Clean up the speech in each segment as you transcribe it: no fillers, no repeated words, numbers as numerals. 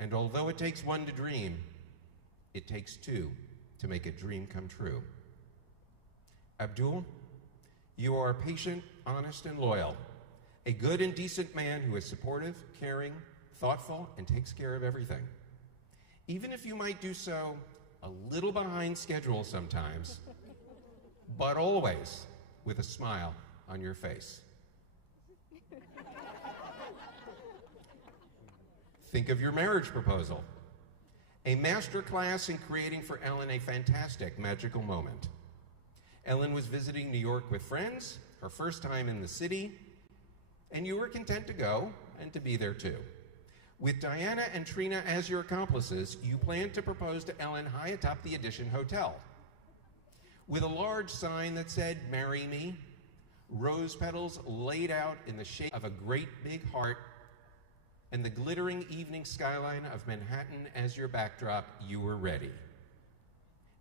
And although it takes one to dream, it takes two to make a dream come true. Abdul, you are patient, honest, and loyal, a good and decent man who is supportive, caring, thoughtful, and takes care of everything. Even if you might do so a little behind schedule sometimes, but always with a smile on your face. Think of your marriage proposal. A master class in creating for Ellen a fantastic, magical moment. Ellen was visiting New York with friends, her first time in the city, and you were content to go and to be there too. With Diana and Trina as your accomplices, you planned to propose to Ellen high atop the Edition Hotel. With a large sign that said, "Marry me," rose petals laid out in the shape of a great big heart, and the glittering evening skyline of Manhattan as your backdrop, you were ready.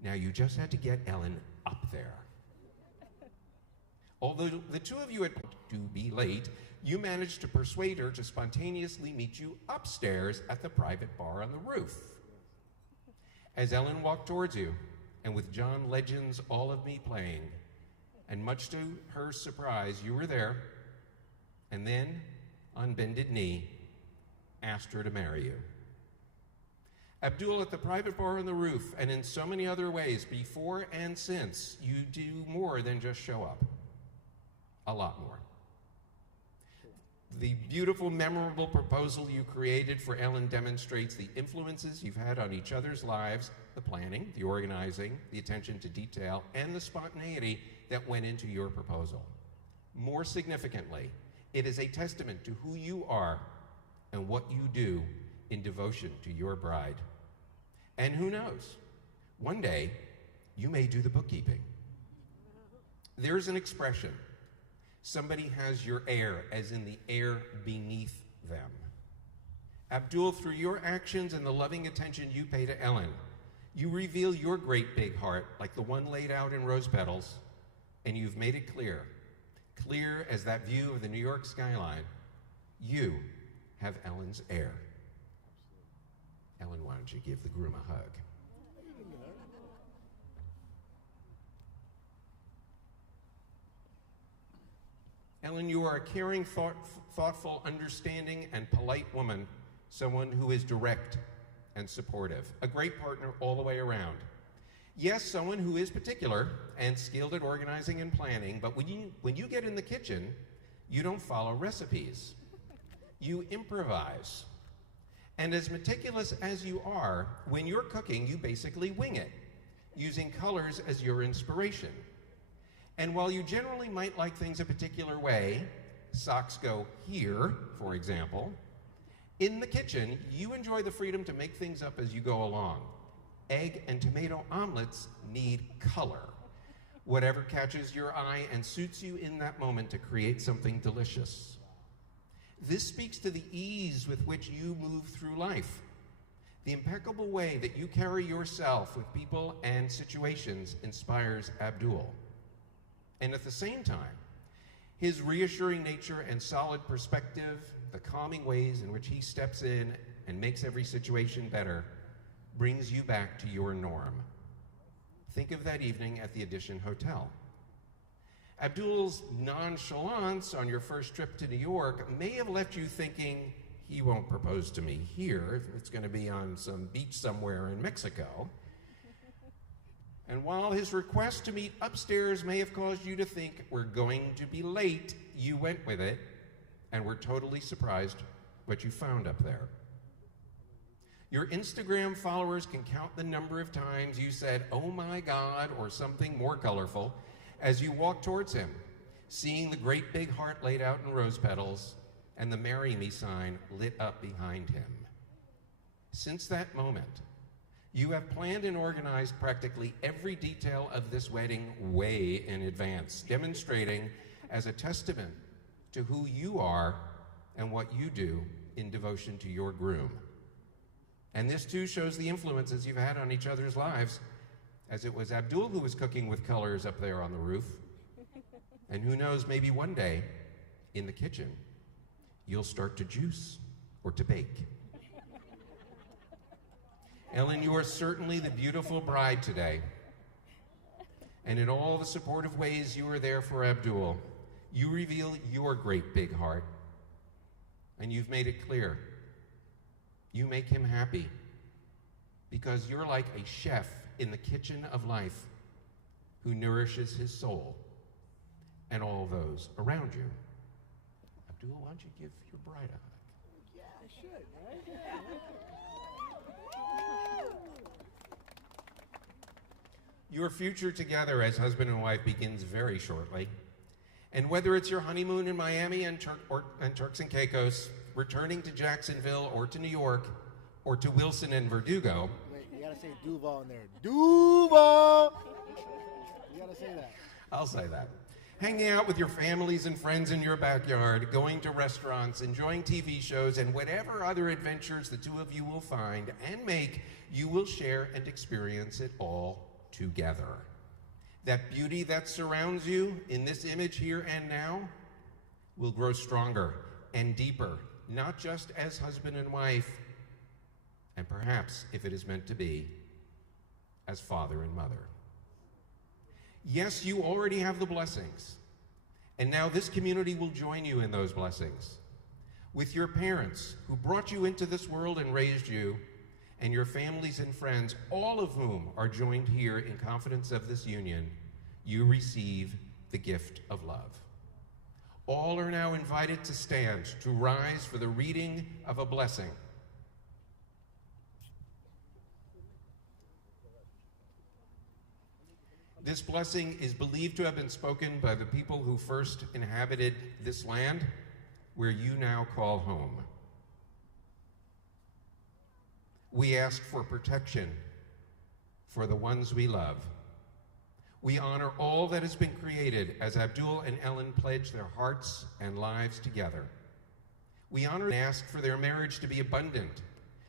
Now you just had to get Ellen up there. Although the two of you had to be late, you managed to persuade her to spontaneously meet you upstairs at the private bar on the roof. As Ellen walked towards you, and with John Legend's All of Me playing, and much to her surprise, you were there, and then, on bended knee, asked her to marry you. Abdul, at the private bar on the roof, and in so many other ways, before and since, you do more than just show up. A lot more. The beautiful, memorable proposal you created for Ellen demonstrates the influences you've had on each other's lives, the planning, the organizing, the attention to detail, and the spontaneity that went into your proposal. More significantly, it is a testament to who you are and what you do in devotion to your bride. And who knows, one day you may do the bookkeeping. There's an expression, somebody has your air, as in the air beneath them. Abdul, through your actions and the loving attention you pay to Ellen, you reveal your great big heart like the one laid out in rose petals, and you've made it clear, clear as that view of the New York skyline, you have Ellen's air. Ellen, why don't you give the groom a hug? Ellen, you are a caring, thoughtful, understanding, and polite woman, someone who is direct and supportive, a great partner all the way around. Yes, someone who is particular and skilled at organizing and planning, but when you get in the kitchen, you don't follow recipes. You improvise. And as meticulous as you are, when you're cooking, you basically wing it, using colors as your inspiration. And while you generally might like things a particular way, socks go here, for example, in the kitchen, you enjoy the freedom to make things up as you go along. Egg and tomato omelets need color. Whatever catches your eye and suits you in that moment to create something delicious. This speaks to the ease with which you move through life, the impeccable way that you carry yourself with people and situations inspires Abdul. And at the same time, his reassuring nature and solid perspective, the calming ways in which he steps in and makes every situation better, brings you back to your norm. Think of that evening at the Edition Hotel. Abdul's nonchalance on your first trip to New York may have left you thinking, he won't propose to me here, it's going to be on some beach somewhere in Mexico. And while his request to meet upstairs may have caused you to think, we're going to be late, you went with it and were totally surprised what you found up there. Your Instagram followers can count the number of times you said, "Oh my God," or something more colorful, as you walk towards him, seeing the great big heart laid out in rose petals and the "Marry Me" sign lit up behind him. Since that moment, you have planned and organized practically every detail of this wedding way in advance, demonstrating as a testament to who you are and what you do in devotion to your groom. And this too shows the influences you've had on each other's lives, as it was Abdul who was cooking with colors up there on the roof. And who knows, maybe one day, in the kitchen, you'll start to juice or to bake. Ellen, you are certainly the beautiful bride today. And in all the supportive ways you are there for Abdul, you reveal your great big heart. And you've made it clear. You make him happy because you're like a chef in the kitchen of life who nourishes his soul and all those around you. Abdul, why don't you give your bride a hug? Yeah, I should, right? Your future together as husband and wife begins very shortly. And whether it's your honeymoon in Miami and Turks and Caicos, returning to Jacksonville or to New York, or to Wilson and Verdugo. Wait, you gotta say Duval in there. Duval! You gotta say that. I'll say that. Hanging out with your families and friends in your backyard, going to restaurants, enjoying TV shows, and whatever other adventures the two of you will find and make, you will share and experience it all together. That beauty that surrounds you in this image here and now will grow stronger and deeper, not just as husband and wife, and perhaps, if it is meant to be, as father and mother. Yes, you already have the blessings, and now this community will join you in those blessings. With your parents who brought you into this world and raised you, and your families and friends, all of whom are joined here in confidence of this union, you receive the gift of love. All are now invited to stand, to rise for the reading of a blessing. This blessing is believed to have been spoken by the people who first inhabited this land, where you now call home. We ask for protection for the ones we love. We honor all that has been created as Abdul and Ellen pledge their hearts and lives together. We honor and ask for their marriage to be abundant